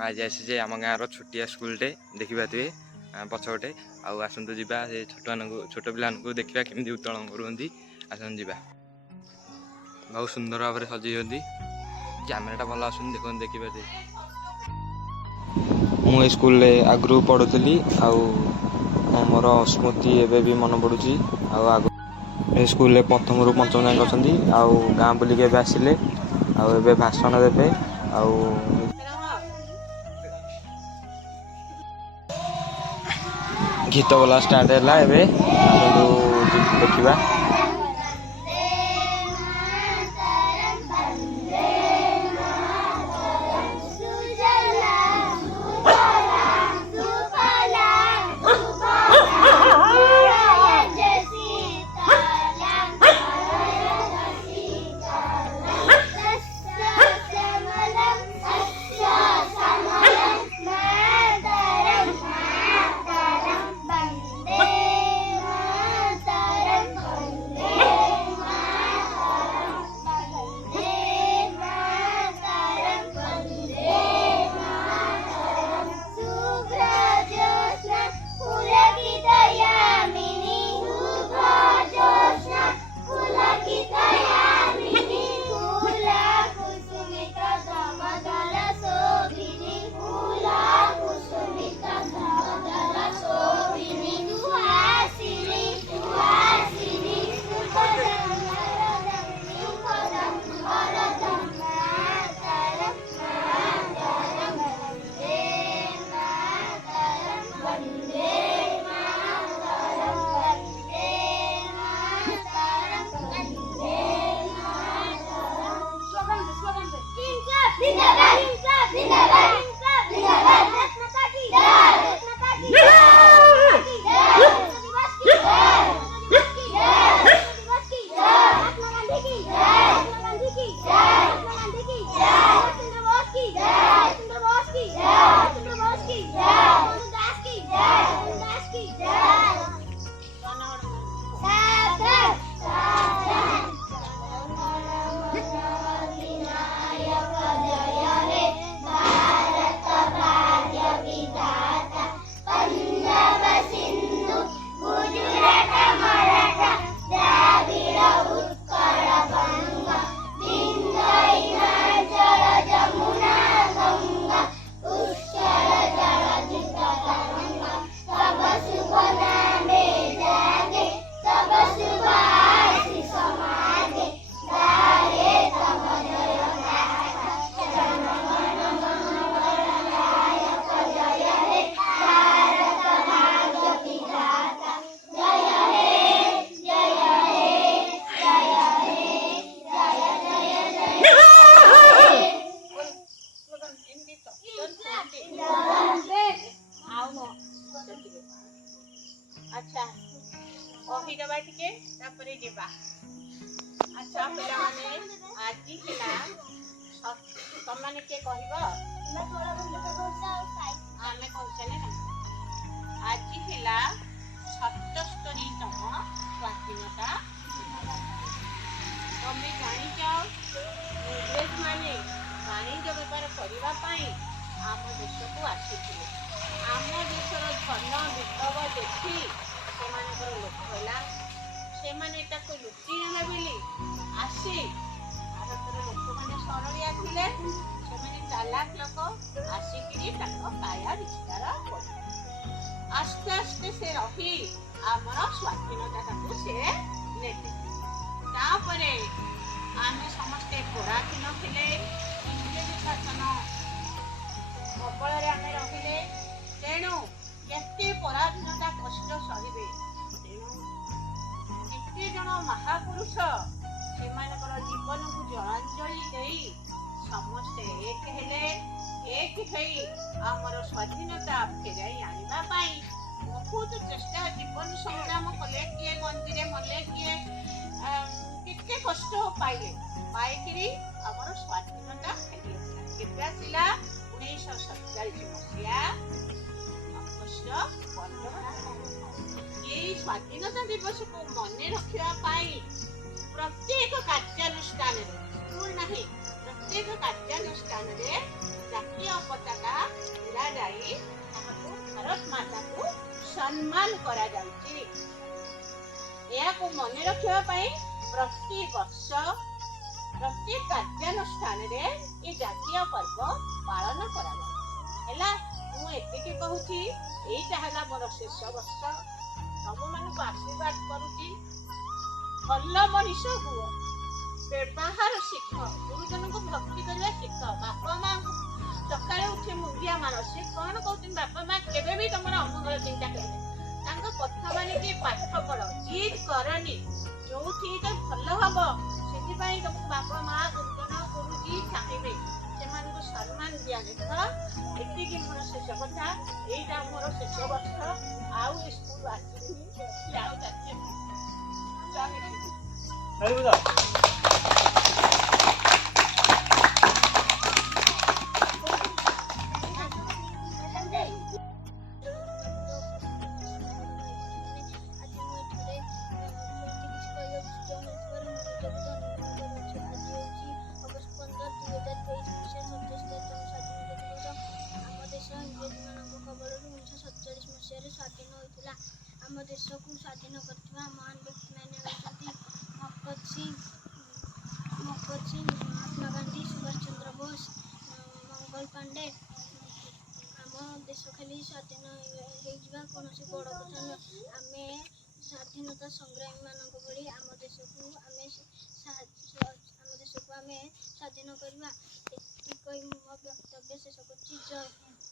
आज आसी आम गाँव छोटिया स्कूलटे देखिपे पछपटे आसतु जा छोट पिला देखा केमी उत्तोलन करुँच आसतु जा बहुत सुंदर भाव में सजाई कैमेराटा भल आस देखिपे मुझे स्कूल आगु पढ़ुली मोर स्मृति एवं भी मन पड़ुची आग स्कूल प्रथम रू पंचम जाए अच्छा गाँ बुलिक आसिले आबे भाषण देवे गीत बोला स्टार्ट है देखा अच्छा कहीदबा टिके तापरे जेबा अच्छा पिला माने आज हिला तुम माने के कहबो आमे कहछने आज हिला 77तम स्वाधीनता तमे जानि जाओ इंग्रेज माने वाणिज्य व्यापार करबा पई आम देश को आसीथिले आम देशर धन विभव देखी से लोक होला से लुचि नेले बोली आसी भारतर लोक मैंने सरलिया थिले से चालाक लोक आसिकी काया विस्तार कर आस्ते आस्ते से रही आमर स्वाधीनता से नेले तापरे आमे समस्ते पराधीन थिले इंग्रेज शासन कबल आमे रहिले तेणु केते पराधीनता कष्ट सहिबे तेणु केते जन महापुरुष सेमानकर जीवन को जलांजलि देई समस्ते एक हेले एक हेई आमर स्वाधीनता फेराई आनिबा पाई बहुत चेष्टा जीवन संग्राम कले किए गंजीरे मले किए केते कष्ट पाइले पाइकिरी आमर स्वाधीनता फेरी केते आसिला 1947 मसिया स्वाधीनता दिवस को मन रखा प्रत्येक कार्यानुष्ठान प्रत्येक कार्यानुष्ठान जातीय पताका ଯାଇ ତାହାକୁ ଭାରତ ମାତାକୁ ସମ୍ମାନ କରାଯାଉଛି। ଏହାକୁ ମନେ ରଖିବା ପାଇଁ ପ୍ରତିବର୍ଷ ପ୍ରତି କାର୍ଯ୍ୟାନୁଷ୍ଠାନରେ ଏ ଜାତୀୟ ପର୍ବ ପାଳନ କରାଯାଏ। ହେଲା, ମୁଁ ଏତିକି କହୁଛି, ଏଇଟା ହେଲା ମୋର ଶେଷ ବର୍ଷ। ତମମାନଙ୍କୁ ଆଶୀର୍ବାଦ କରୁଛି, ଭଲ ମଣିଷ ହୁଅ, ବ୍ୟବହାର ଶିଖ, ଗୁରୁଜନଙ୍କୁ ଭକ୍ତି କରିବା ଶିଖ, ବାପା ମାଙ୍କୁ ସକାଳେ ଉଠି ମୁଣ୍ଡିଆ ମାର। ସେ କଣ କହୁଛନ୍ତି, ବାପା ମା କେବେ ବି ତମର ଅମଙ୍ଗଳ ଚିନ୍ତା କରିବେ, ତାଙ୍କ କଥା ମାନିକି ପାଠ ପଢ, ଜିଦ୍ କରନି, ଯୋଉଠି ତ ଭଲ ହବ ସେଥିପାଇଁ ତମକୁ ବାପା ମା ଗୁରୁଜନ ଗୁରୁଜୀ ଚାହିଁବେ, ସେମାନଙ୍କୁ ସମ୍ମାନ ଦିଆ। ଦେଖ, ଏତିକି ମୋର ଶେଷ କଥା। ଏଇଟା ମୋର ଶେଷ ବର୍ଷ। ଆଉ ଏ ସ୍କୁଲ ଆସିବିନି, ଆଉ ସ୍ୱାଧୀନ ହୋଇଥିଲା। ଆମ ଦେଶକୁ ସ୍ୱାଧୀନ କରିଥିବା ମହାନ ବ୍ୟକ୍ତିମାନେ ହେଉଛନ୍ତି ଭଗତ ସିଂ, ମହାତ୍ମା ଗାନ୍ଧୀ, ସୁଭାଷ ଚନ୍ଦ୍ର ବୋଷ, ମଙ୍ଗଲ ପାଣ୍ଡେ। ଆମ ଦେଶ ଖାଲି ସ୍ୱାଧୀନ ହେଇଯିବା କୌଣସି ବଡ଼ କଥା ନୁହେଁ। ଆମେ ସ୍ୱାଧୀନତା ସଂଗ୍ରାମୀମାନଙ୍କ ଭଳି ଆମ ଦେଶକୁ ଆମେ ସ୍ୱାଧୀନ କରିବା। ଏତିକି କହି ମୁଁ ମୋ ବକ୍ତବ୍ୟ ଶେଷ କରୁଛି। ଜୟ ହିନ୍ଦ।